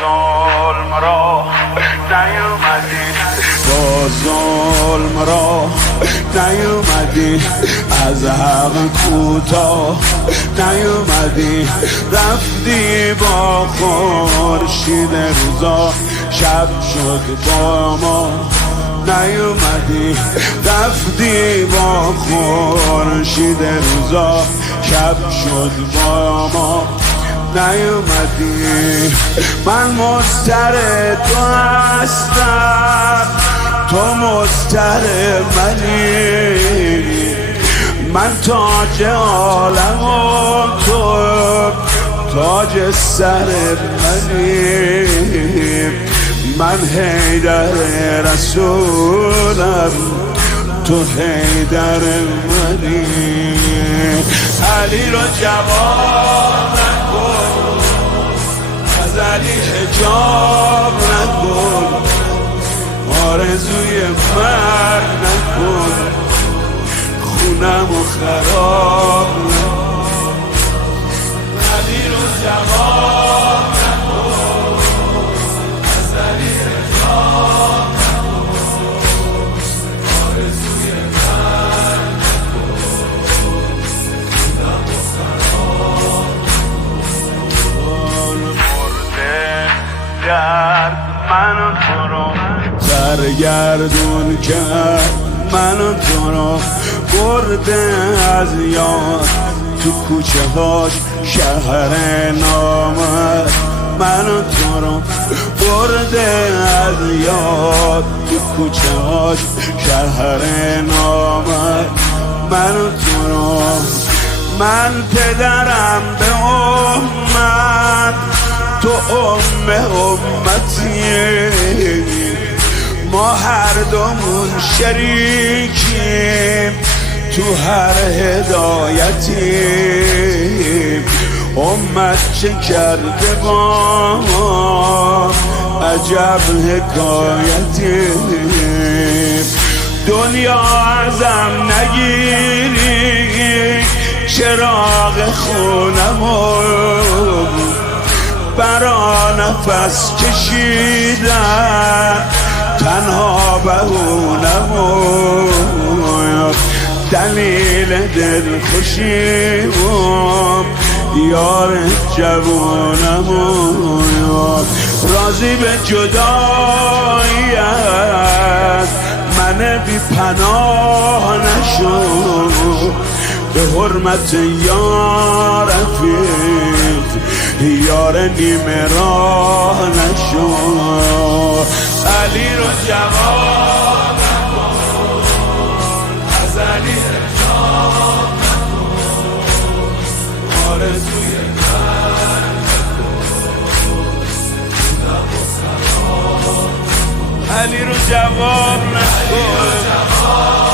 ظلم را نیومدی، با ظلم را نیومدی، از حق کوتاه نیومدی، رفتی با خورشید روزا، شب شد با ما نیومدی، رفتی با خورشید روزا، شب شد با ما نیومدی. من مضطر تو هستم، تو مضطر منی، من تاج عالم و تو تاج سر منی، من حیدر رسولم، تو حیدر منی. علی رو جواب نکن، از علی حجاب نکن، آرزوی من نکن، خونم و خراب نکن. علی رو جواب نکن، از علی حجاب نکن، آرزوی من نکن، خونم و خراب نکن. مرده درد من و تو رو سرگردون کرد، من و تو رو برده از یاد، تو کوچه هاش شهر نامد، من و تو رو برده از یاد، تو کوچه هاش شهر نامد، من و تو رو. من پدرم به امت، تو امتی، ما هر دومون شریکیم تو هر هدایتی، امت چه کرده با ما عجب حکایتی، دنیا ازم نگیری چراغ خونمو، برا نفس کشیدن تنها بهونمو، دلیل دل خوشیمم یار جوانمو، راضی به جداییت من بی پناه نشو، به حرمت یا رفیق یار نیمه راه نشو. علی رو جواب نکن، از علی حجاب نکن، آرزوی من نکن، خونم و خراب نکن. علی رو جواب نکن،